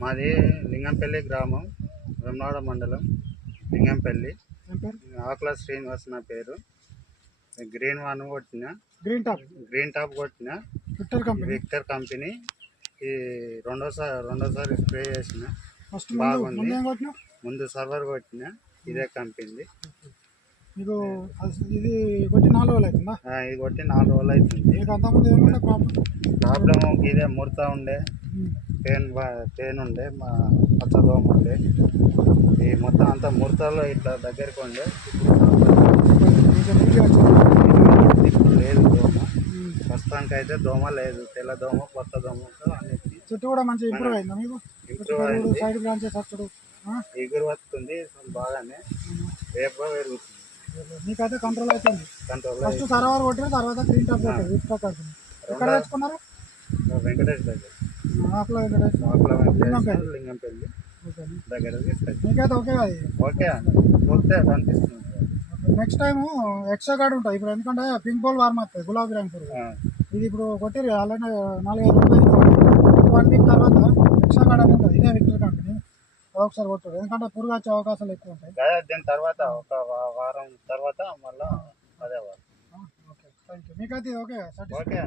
మాది లింగంపల్లి గ్రామం వెమ్నాడ మండలం లింగంపల్లి. ఆకుల శ్రీనివాస్ నా పేరు. గ్రీన్ వన్ కొట్టిన. Green top. గ్రీన్ టాప్ కొట్టిన. Victor company. Victor company. ఈ రెండోసారి రెండోసారి స్ప్రే చేసిన. బాగుంది. ముందు సర్వర్ కొట్టిన. ఇదే కంపెనీ మీకు అది- ఇది కొట్టి నాలుగు రోజులు అవుతుందా? ఇది కొట్టి నాలుగు రోజులు అవుతుంది. మీకు అంతకుముందు ఏముండే ప్రాబ్లం? ప్రాబ్లం ఇదే ముడత ఉండే. పెయిన్ బా పెయిన్ ఉండే మా పచ్చదోమ ఉండే ఈ మొత్తం అంతా ముడతలో ఇట్లా దగ్గరికి ఉండే. ఇప్పుడు లేదు దోమ. ప్రస్తుతానికి అయితే దోమ లేదు. తెల్ల దోమ కొత్త దోమతో అన్నిటి చెట్టు కూడా మంచి ఇంప్రూవ్ అయిందా మీకు? ఇంప్రూవ్ అయింది. సైడ్ బ్రాంచెస్ వచ్చుడు ఆ? ఎగురు వస్తుంది బాగానే. రేపు పెరుగుతుంది. మీకైతే కంట్రోల్ అవుతుంది కంట్రోల్ ఫస్ట్ సర్వర్ కొట్టిన తర్వాత గ్రీన్ టాప్ కొట్టారు ఎక్కడ తెచ్చుకున్నారు? వెంకటేష్ దగ్గర. ఆకుల వెంకటేశ్వర లింగంపల్లి దగ్గర మీకైతే ఓకే. అది ఓకే. అండి ఓకే. కనిపిస్తుంది నెక్స్ట్ టైం ఎక్స్ట్రా కార్డ్ ఉంటుంది ఇప్పుడు ఎందుకంటే పింక్ బాల్ వార్మ్ అవుతుంది గులాబీ రంగు ఇది ఇప్పుడు కొట్టిరు ఆల్రెడీ నాలుగైదు రోజులు వన్ వీక్ తర్వాత ఎక్స్ట్రా కార్డ్ అని ఉంటుంది ఇదే విక్టర్ కంపెనీ అదొకసారి కొట్టారు ఎందుకంటే పురుగు వచ్చే అవకాశాలు ఎక్కువ ఉంటాయి దీని తర్వాత ఒక వారం తర్వాత మళ్ళా అదే వారం ఓకే థ్యాంక్ యూ మీకైతే ఓకే సాటిస్ఫై ఓకే